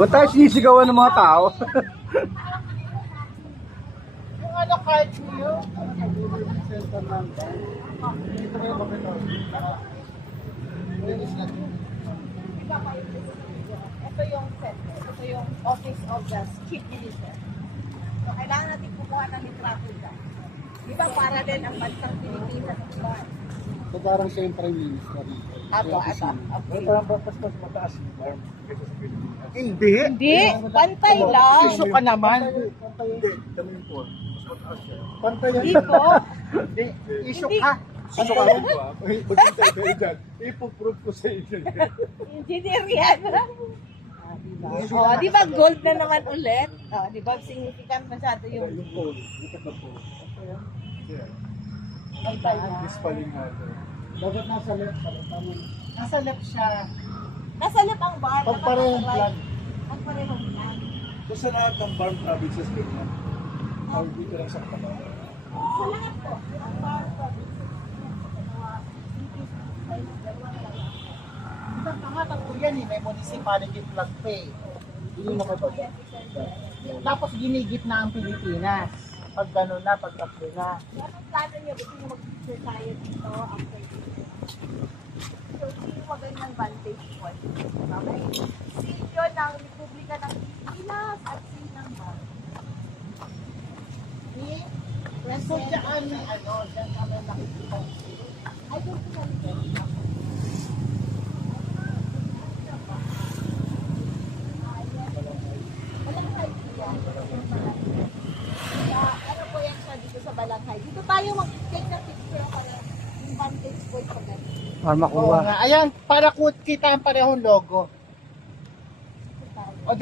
Ba't tayo sinisigawan ng mga tao? Yung ano card niyo? Ito yung center. Ito yung Office of the Chief Minister. So, kailangan natin kumuha ng litrato dyan. Di ba para din ang bansang Pilipinas? So parang siya yung Prime Minister. Ato. Parang mas mataas yung bar kaysa sa Pilipinas. Hindi. Hindi, pantay lang. Iso ka naman. Hindi, kami po. Mas mataas siya. Pantay yan. Hindi po. Hindi, iso Hindi. ka. Iso ka rin ba? Maghintay kayo dyan. Ipo-prove ko sa inyo. Engineer yan. Oh, di ba gold na naman ulit? Oh, di ba significant masyado yung Yung pole. Likat na pole. Yeah. pantay na. Dispaling natin. Dapat nasa left. Nasa left siya. Nasa left ang bar. Pagparehong nasa plan. right. Pagparehong plan. So sa lahat ng farm provinces ganyan. Ang dito lang sa Kapag. Sa lahat po. Ang bar provinces. Isang tatlo yan eh. May municipality flag pa eh. Yun yung nakababa. Tapos ginigit na ang Pilipinas. Pag gano'n na, pag tatlo na. Anong plano niyo? Gusto niyo mag-picture tayo dito after this? So, sino magandang vantage point? Okay? Sino ng Republika ng Pilipinas at sino ng bar? Ni So dyan, dyan kami nakikita. I don't know. Balanghay siya. Ano po yan siya dito sa Balanghay? Dito tayo mag-take na picture para yung vantage point pa ganun. Para Oo makuha. nga. Ayan, para kita ang parehong logo. O,